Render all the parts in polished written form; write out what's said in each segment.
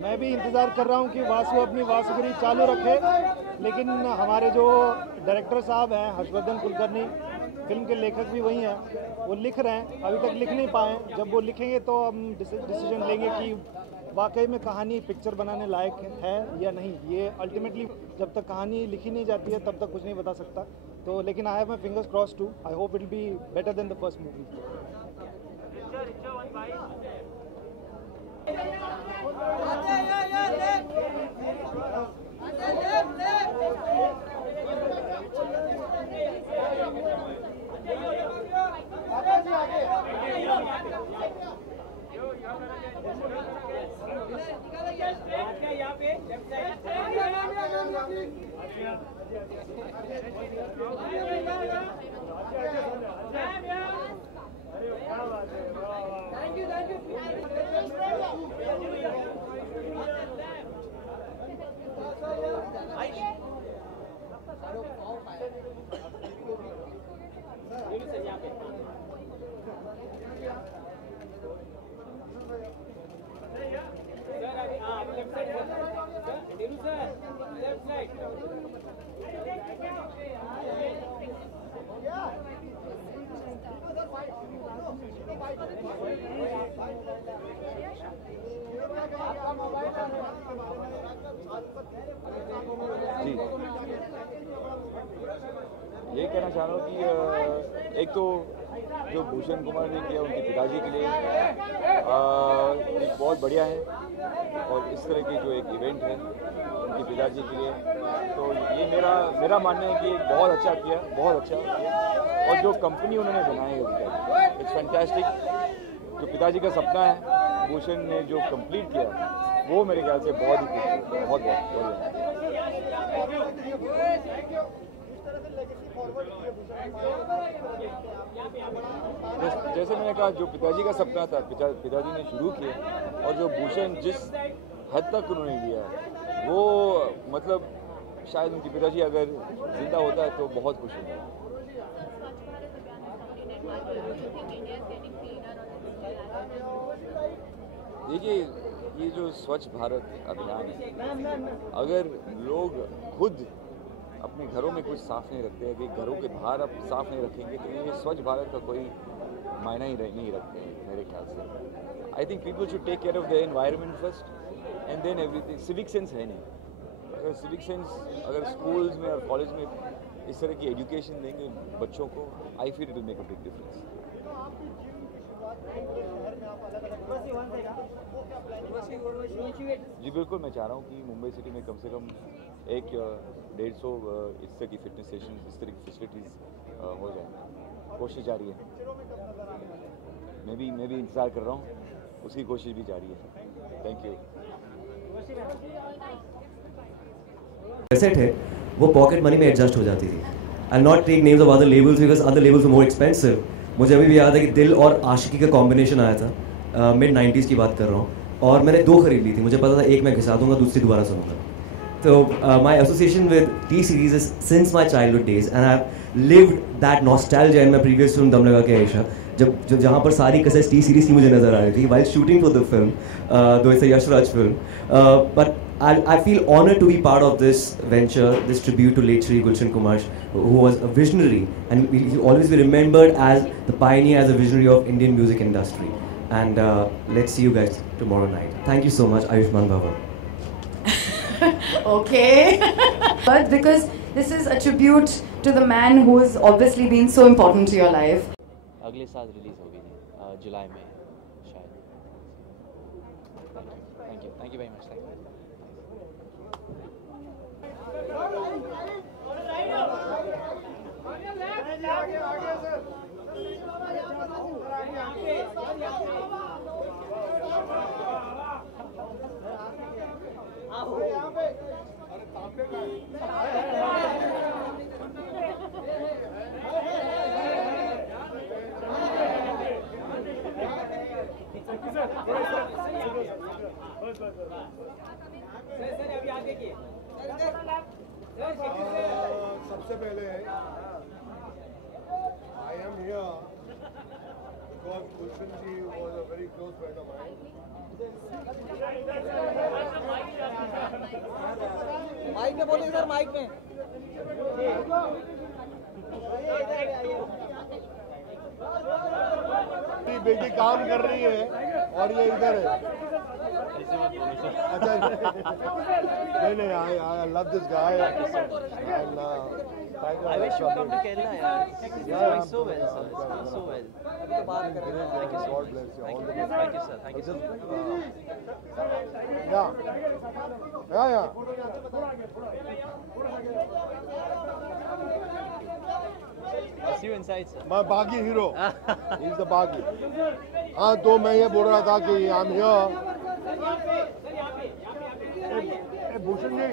मैं भी इंतजार कर रहा हूँ। कि वासु अपनी वासुगिरी चालू रखे, लेकिन हमारे जो डायरेक्टर साहब हैं हर्षवर्धन कुलकर्णी, फिल्म के लेखक भी वही हैं, वो लिख रहे हैं, अभी तक लिख नहीं पाए। जब वो लिखेंगे तो हम डिसीजन लेंगे कि वाकई में कहानी पिक्चर बनाने लायक है या नहीं। ये अल्टीमेटली जब तक कहानी लिखी नहीं जाती है तब तक कुछ नहीं बता सकता। तो लेकिन I have my fingers cross too, I hope it will be better than the first movie. जी, ये कहना चाह रहा हूँ कि एक तो जो भूषण कुमार ने किया उनके पिताजी के लिए एक बहुत बढ़िया है, और इस तरह की जो एक इवेंट है उनके पिताजी के लिए, तो ये मेरा मानना है कि बहुत अच्छा किया, और जो कंपनी उन्होंने बनाई है इट्स फैंटास्टिक। जो पिताजी का सपना है भूषण ने जो कंप्लीट किया, वो मेरे ख्याल से बहुत ही बहुत बढ़िया। जैसे मैंने कहा, जो पिताजी का सपना था पिताजी ने शुरू किया, और जो भूषण जिस हद तक उन्होंने लिया, वो मतलब शायद उनके पिताजी अगर जिंदा होता है तो बहुत खुश होंगे। देखिए, ये जो स्वच्छ भारत अभियान है, अगर लोग खुद अपने घरों में कुछ साफ नहीं रखते हैं, कि घरों के बाहर आप साफ नहीं रखेंगे, तो ये स्वच्छ भारत का कोई मायना ही नहीं रखते हैं मेरे ख्याल से। I think people should take care of the environment first and then everything. Civic sense है नहीं, अगर सिविक सेंस अगर स्कूल्स में और कॉलेज में इस तरह की एजुकेशन देंगे बच्चों को, I feel it will make a big difference. जी बिल्कुल, मैं चाह रहा हूँ कि मुंबई सिटी में कम से कम 100-150 इस तरह की फिटनेस सेशन, इस तरह की फैसिलिटीज़ हो जाए। कोशिश जारी है, मैं भी इंतज़ार कर रहा हूँ, उसकी कोशिश भी जारी है। Thank you. सेट है वो पॉकेट मनी में एडजस्ट हो जाती थी। I not take names of other labels because other labels are more expensive. मुझे अभी भी याद है कि दिल और आशिकी का कॉम्बिनेशन आया था, मिड 90s की बात कर रहा हूँ, और मैंने 2 खरीद ली थी। मुझे पता था एक मैं घिसा दूंगा, दूसरी दोबारा सुनूंगा। तो my association with T Series is since my childhood days, and I have lived that nostalgia in my previous film Dum Laga के आयशा, जब जहाँ पर सारी कैसेट्स टी सीरीज की मुझे नजर आ रही थी while shooting for the film, though it's a Yashraj film, but I feel honored to be part of this venture, this tribute to late Shri Gulshan Kumar, who was a visionary, and he'll always be remembered as the pioneer, as a visionary of Indian music industry. And let's see you guys tomorrow night. Thank you so much, Ayushman Bhava. Okay. But because this is a tribute to the man who has obviously been so important to your life. अगले साल release होगी जुलाई में शायद. Thank you very much. सबसे पहले I am here because Gulshan ji was a very close friend of mine. Mike में बोलिए sir, mic में. बेटी काम कर रही है और ये इधर है. अच्छा नहीं I love this guy and I wish you come to Kerala. It's going so well, sir. It's going so well. Thank you so much. God bless you. All the best. Thank you, sir. Thank you so much. Yeah. I'll see you inside, sir. मैं बागी hero. He's the बागी. हाँ, तो मैं ये बोल रहा था कि I'm here. भूषण जी.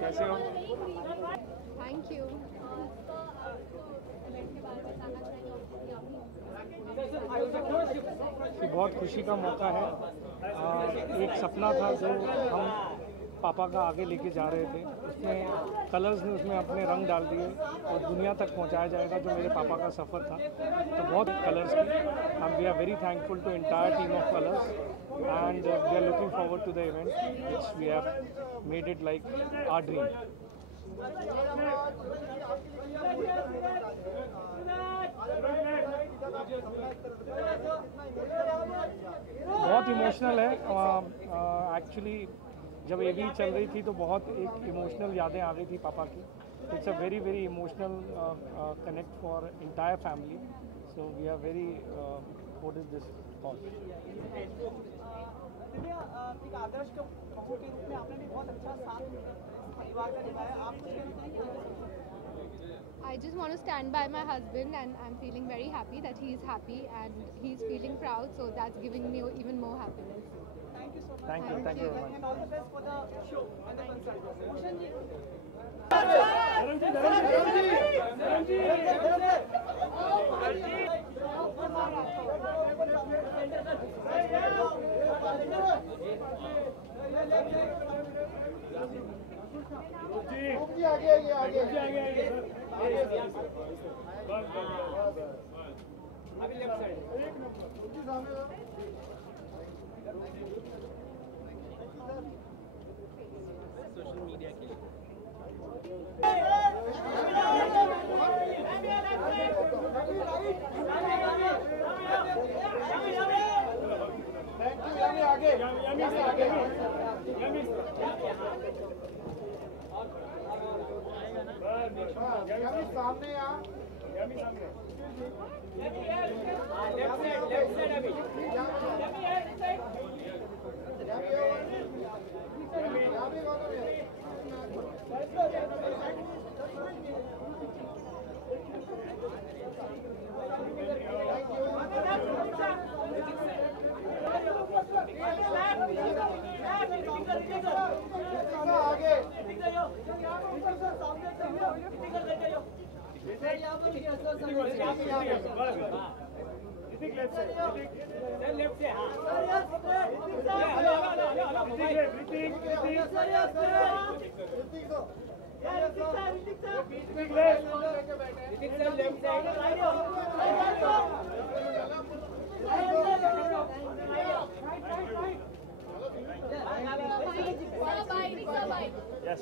कैसे हो? Thank you. बहुत खुशी का मौका है. एक सपना था जो हम पापा का आगे लेके जा रहे थे. उसमें कलर्स ने उसमें अपने रंग डाल दिए और दुनिया तक पहुंचाया जाएगा जो मेरे पापा का सफ़र था. तो बहुत कलर्स की हम we are very thankful to entire team of Colors and we are looking forward to the event which we have made it like our dream. बहुत इमोशनल है. एक्चुअली जब ये भी चल रही थी तो बहुत एक इमोशनल यादें आ रही थी पापा की. It's a very very emotional connect for entire family. So we are very what is this call. एक आदर्श के रूप में आपने भी बहुत अच्छा साथ परिवार का निभाया. आप I just want to stand by my husband and I'm feeling very happy that he's happy and he's feeling proud, so that's giving me even more happiness. Thank you so much. Thank you very much. And all the best for the show and the concert. Bhushan ji. अभी left side social media के लिए. आगे सामने यार Yes.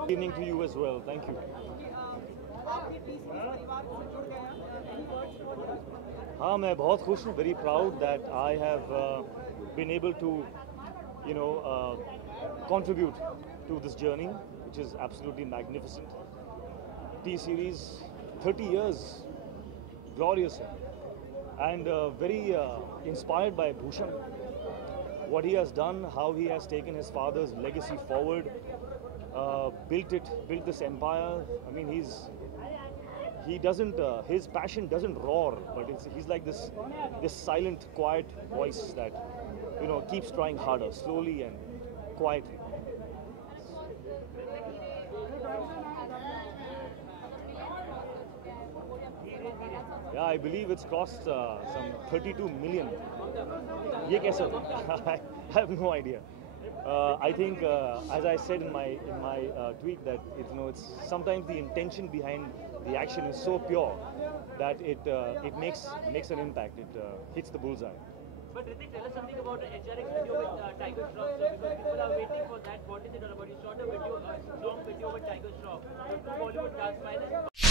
Good evening to you as well. Thank you. हाँ मैं बहुत खुश हूँ. Very proud that I have been able to, contribute to this journey, which is absolutely magnificent. T-Series, 30 years, glorious, and very inspired by Bhushan. What he has done, how he has taken his father's legacy forward, built this empire. I mean, he doesn't, his passion doesn't roar, but he's like this silent, quiet voice that, keeps trying harder, slowly and quietly. Yeah, I believe it's cost some 32 million. Ye kaise? I have no idea. I think, as I said in my tweet, that it's sometimes the intention behind the action is so pure that it makes an impact. It hits the bullseye. But Hrithik, tell us something about the HRX video with Tiger Shroff, sir, because people are waiting for that. What is it all about? You shot a long video with Tiger Shroff. The two Bollywood stars finally